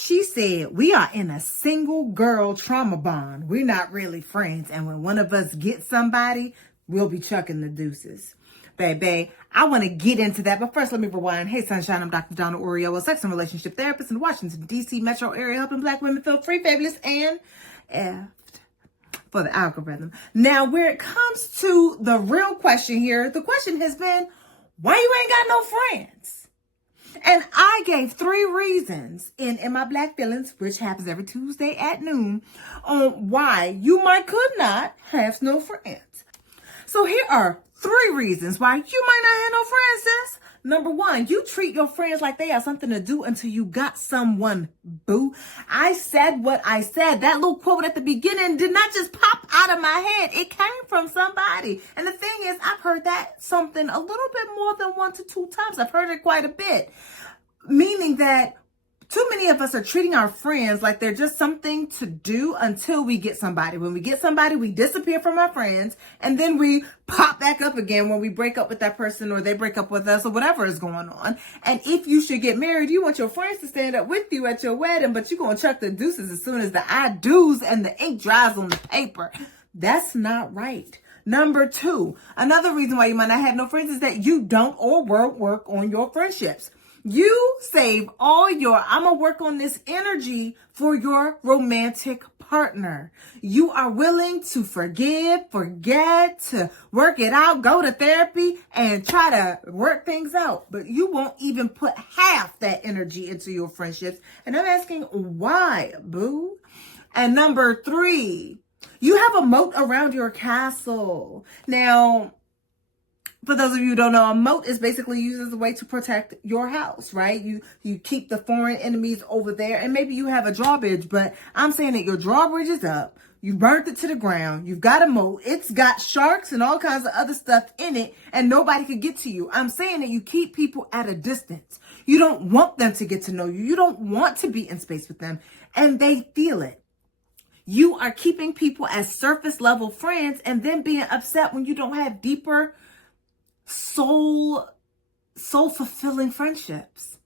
She said, we are in a single girl trauma bond. We're not really friends. And when one of us gets somebody, we'll be chucking the deuces. Baby, I want to get into that. But first, let me rewind. Hey, sunshine, I'm Dr. Donna Oreo, a sex and relationship therapist in the Washington, D.C. metro area, helping Black women feel free, fabulous, and effed for the algorithm. Now, where it comes to the real question here, the question has been, why you ain't got no friends? And I gave 3 reasons in my Black Feelings, which happens every Tuesday at noon, on why you could not have no friends. So here are 3 reasons why you might not have no friends, sis. Number 1, you treat your friends like they have something to do until you got someone, boo. I said what I said. That little quote at the beginning did not just pop out of my head. It came from somebody. And the thing is, I've heard that something a little bit more than 1 to 2 times. I've heard it quite a bit. Meaning that too many of us are treating our friends like they're just something to do until we get somebody. When we get somebody, we disappear from our friends, and then we pop back up again when we break up with that person or they break up with us or whatever is going on. And if you should get married, you want your friends to stand up with you at your wedding, but you're going to chuck the deuces as soon as the I do's and the ink dries on the paper. That's not right. Number 2, another reason why you might not have no friends is that you don't or won't work on your friendships. You save all your I'm going to work on this energy for your romantic partner. You are willing to forgive, forget, to work it out, go to therapy and try to work things out. But you won't even put half that energy into your friendships. And I'm asking, why, boo? And number 3, you have a moat around your castle. Now, for those of you who don't know, a moat is basically used as a way to protect your house, right? You keep the foreign enemies over there, and maybe you have a drawbridge, but I'm saying that your drawbridge is up. You burnt it to the ground. You've got a moat. It's got sharks and all kinds of other stuff in it, and nobody could get to you. I'm saying that you keep people at a distance. You don't want them to get to know you. You don't want to be in space with them, and they feel it. You are keeping people as surface level friends and then being upset when you don't have deeper soul fulfilling friendships.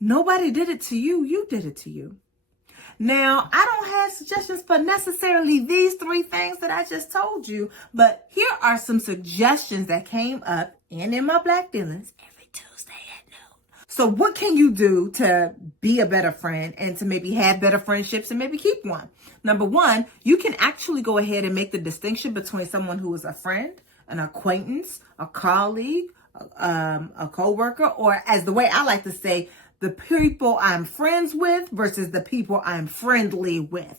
Nobody did it to you. You did it to you. Now, I don't have suggestions for necessarily these 3 things that I just told you, but here are some suggestions that came up in my Black Feelings every Tuesday at noon. So what can you do to be a better friend and to maybe have better friendships and maybe keep one? Number 1, you can actually go ahead and make the distinction between someone who is a friend, an acquaintance, a colleague, a coworker, or as the way I like to say, the people I'm friends with versus the people I'm friendly with.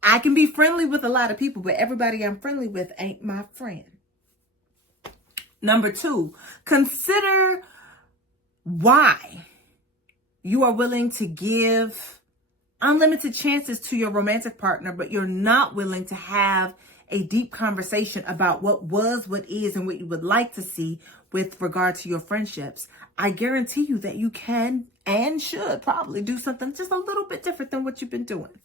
I can be friendly with a lot of people, but everybody I'm friendly with ain't my friend. Number 2, consider why you are willing to give unlimited chances to your romantic partner, but you're not willing to have a deep conversation about what was, what is, and what you would like to see with regard to your friendships. I guarantee you that you can and should probably do something just a little bit different than what you've been doing.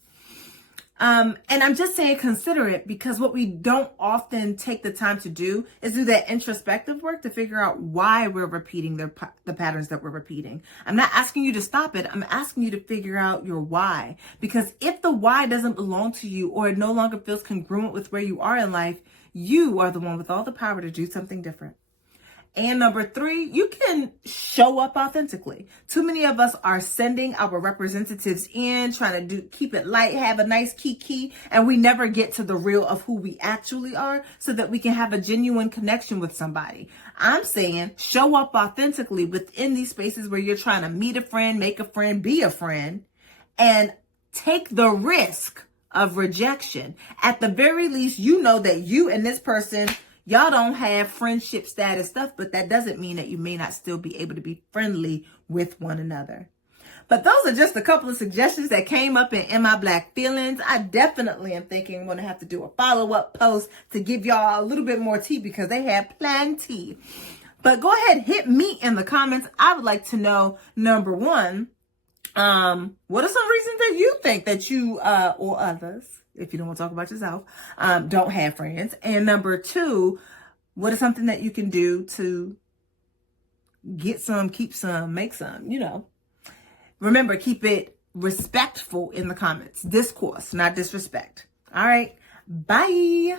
And I'm just saying consider it, because what we don't often take the time to do is do that introspective work to figure out why we're repeating the patterns that we're repeating. I'm not asking you to stop it. I'm asking you to figure out your why. Because if the why doesn't belong to you or it no longer feels congruent with where you are in life, you are the one with all the power to do something different. And number 3, you can show up authentically. Too many of us are sending our representatives in, trying to keep it light, have a nice kiki, and we never get to the real of who we actually are so that we can have a genuine connection with somebody. I'm saying show up authentically within these spaces where you're trying to meet a friend, make a friend, be a friend, and take the risk of rejection. At the very least, you know that you and this person, y'all don't have friendship status stuff, but that doesn't mean that you may not still be able to be friendly with one another. But those are just a couple of suggestions that came up in my Black Feelings. I definitely am thinking I'm going to have to do a follow-up post to give y'all a little bit more tea because they have plenty. But go ahead, hit me in the comments. I would like to know, number 1, what are some reasons that you think that you or others, if you don't want to talk about yourself, don't have friends? And number 2, what is something that you can do to get some, keep some, make some, Remember, keep it respectful in the comments. Discourse, not disrespect. All right. Bye.